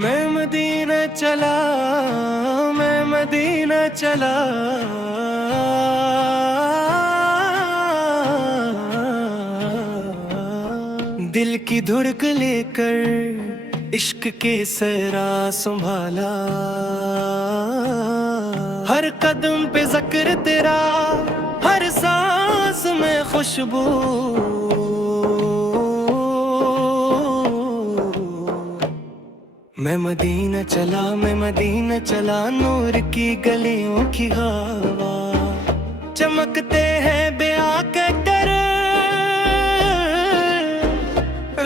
मैं मदीना चला, मैं मदीना चला, दिल की धुड़क लेकर इश्क के सहरा संभाला। हर कदम पे जिक्र तेरा, हर सांस में खुशबू। मैं मदीना चला, मैं मदीना चला, नूर की गलियों की हवा। चमकते हैं बेआ के कर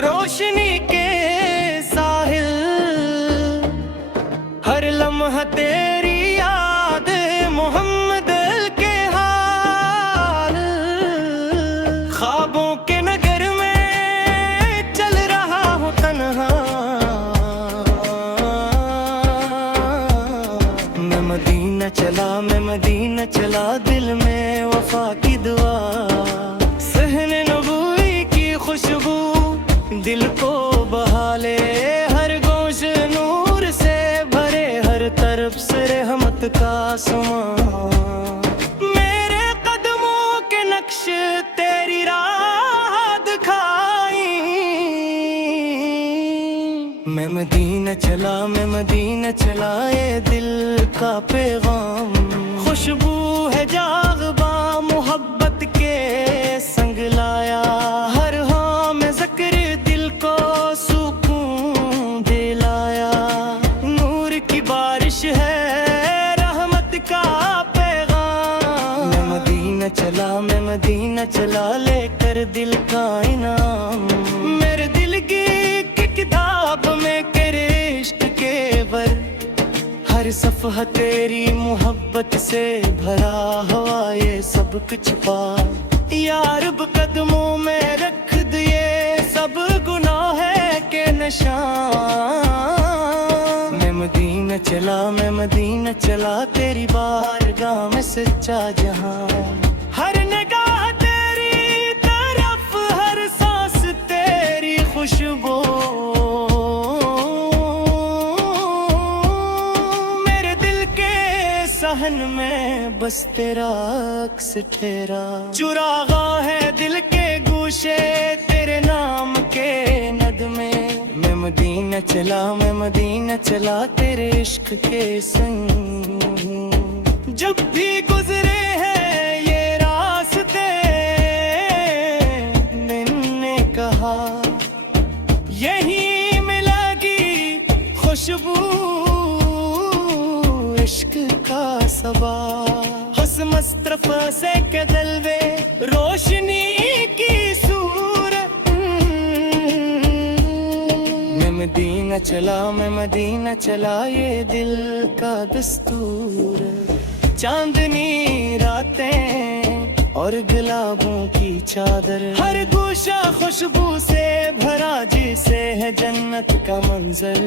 रोशनी के साहिल। हर लम्हा तेरी याद मोहम्मद के हाल। ख्वाबों के नगर में चल रहा हूँ तन्हा। मैं मदीना चला, मैं मदीना चला, दिल में वफा की दुआ। सहने नबूई की खुशबू दिल को बहाले। हर गोश नूर से भरे, हर तरफ से रहमत का समा। मेरे कदमों के नक्श तेरी राह दिखाई। मैं मदीना चला, मैं मदीना चला, ये दिल का पैगाम। खुशबू है जागबा मोहब्बत के संग लाया। हर हाँ में ज़िक्र दिल को सुकून दिलाया। नूर की बारिश है रहमत का पैगाम। मैं मदीना चला, मैं मदीना चला, लेकर दिल का इनाम। मेरे दिल की किताब में तेरे इश्क के वर। हर सफ़हा तेरी मोहब्बत से भरा हुआ, ये सब कुछ पा। यार कदमों में रख दिए सब गुनाह के निशान। मैं मदीना चला, मैं मदीना चला, तेरी बारगाह में सच्चा जहां। हर निगाह तेरी तरफ, हर सांस तेरी खुशबू। सहन में बस तेरा अक्स ठहरा। चुरागा है दिल के गूशे तेरे नाम के नदमे। मैं मदीना चला, मैं मदीना चला, तेरे इश्क के संग। जब भी गुजरे हैं ये रास्ते, मैंने कहा यही मिलेगी खुशबू इश्क का सबा। हुस्न मस्तरफ से के दलवे रोशनी की सूरत। मैं मदीना चला, मैं मदीना चला, ये दिल का दस्तूर। चांदनी रातें और गुलाबों की चादर। हर गोशा खुशबू से भरा, जिसे है जन्नत का मंजर।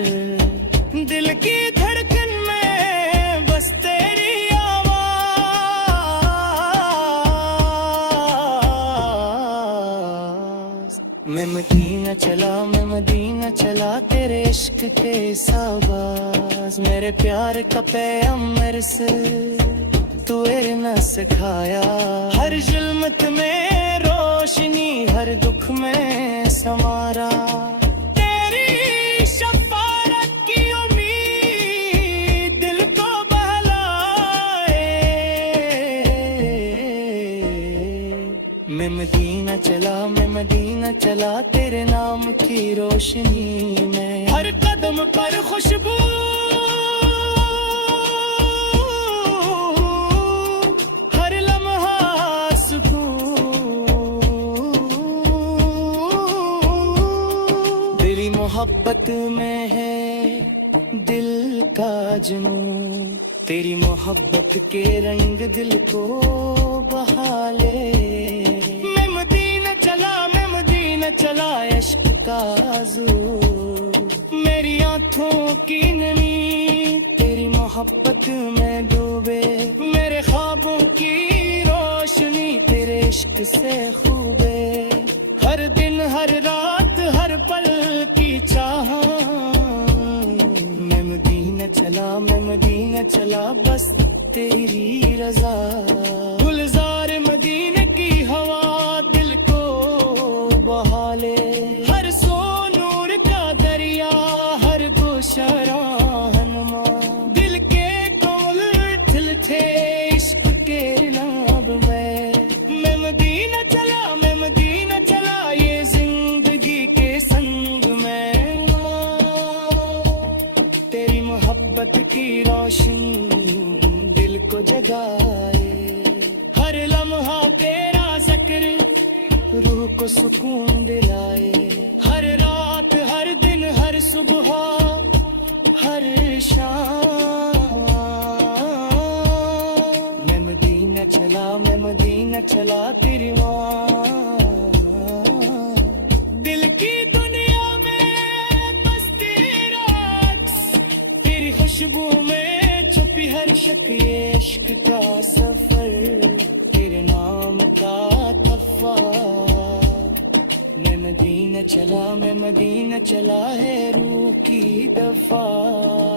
दिल की धड़कन में बस तेरी आवाज़। मैं मदीना चला, मैं मदीना चला, तेरे इश्क के साबाज। मेरे प्यार का पैगंबर से तू न सिखाया। हर जुल्मत में रोशनी, हर दुख में समारा। तेरी शफारत की उम्मीद दिल को बहलाए। मैं मदीना चला, मैं मदीना चला, तेरे नाम की रोशनी में। हर कदम पर खुशबू, मोहब्बत में है दिल का जुनून। तेरी मोहब्बत के रंग दिल को बहा ले। मैं मदीना चला, मैं मदीना चला, इश्क का ज़ोर। मेरी आँखों की नमी तेरी मोहब्बत में डूबे। मेरे ख्वाबों की रोशनी तेरे इश्क से खूबे। हर दिन हर रात हर पल की चाह चला मैं मदीना चला बस तेरी रजा। गुलजार मदीने की हवा दिल को बहा ले, हर सो नूर का दरिया हर गोशा रहनुमा। दिल के कौल दिल थे इश्क के लाभ मैं मदीना चला मैं मदीना चला ये जिंदगी के संग में। तेरी मोहब्बत की रोशन दिल को जगाए, हर लम्हा तेरा जिक्र रूह को सुकून दिलाए। हर रात हर दिन हर सुबह हर शाम मैं मदीना चला तेरी वहाँ। दिल की दुनिया में बस तेरा अक्स, तेरी खुशबू में छुपी हर शक ये इश्क का सफर, तेरे नाम का तफा। मैं मदीना चला है रूह की दफा।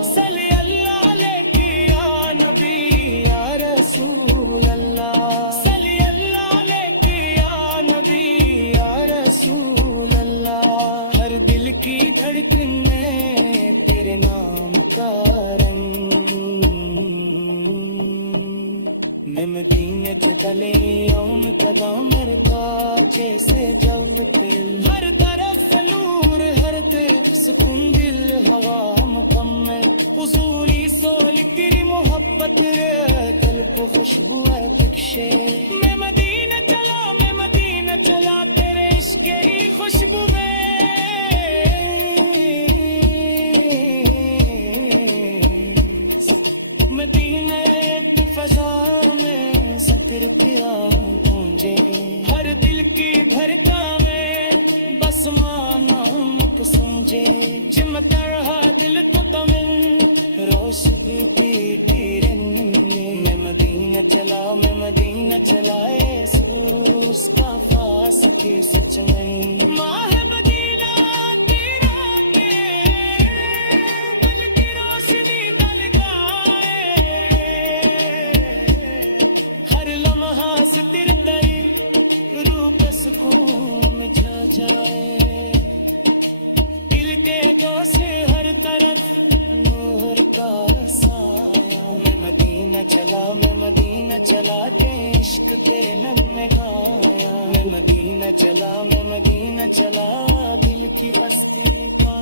सल्ले अल्लाह अलैहि या नबी या रसूल अल्लाह, सल्ले अल्लाह अलैहि या नबी या रसूल अल्लाह। हर दिल की धड़कन में तेरे नाम का रंग। मैं मदीने से चले आऊं कदम का जैसे जब दिल, हर तरफ नूर हर तरफ सुकून दिल हवा मुकम्मल। हुजूरी सोल तेरी मोहब्बत रे कल्ब खुशबू है तकशे। मैं मदीना चला तेरे इश्क की खुशबू में। मदीने की फजा में सतर किया पूंजे, हर दिल की धड़कन में बस माना मुख समझे। जिमता रहा दिल को तमिल रोशनी पीती रहने। मैं मदीना चला उसका फास की सच में। माह मदीना तेरा के दिल की रोशनी दलगाए, हर लम्हा से तेरे तई रूह पे सुकून छा जाए। दिल के दो से हर तरफ नूर का साया। मैं मदीना चला के इश्क तेरे नम में खाया। मैं मदीना चला दिल की बस्ती का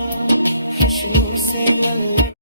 हश्र से मल